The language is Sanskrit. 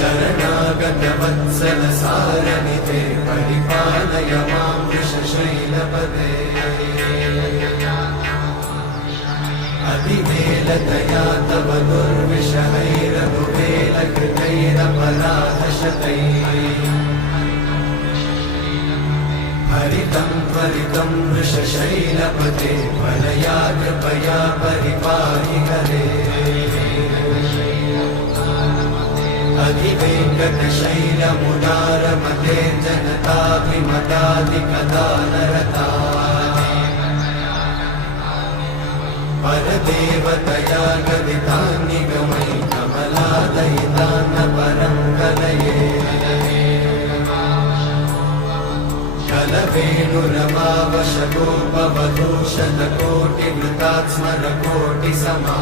शरणागतवत्सल सारनिधे परिपालय मां वृषशैलपते अतिवेलतया तव दुर्विषहैरघुवेलकृतैरपराधशतैः हरितं त्वरितं वृषशैलपते वरया कृपया परिपाहि हरे अधिवेङ्कटशैलमुदारमते जनताभिमताधिकदानरता परदेवतया गदितान्निगमयि कमलादयितान्न परं कलये कलवेणुरमावशतोपवधूषणकोटिवृतात् स्मरकोटिसमा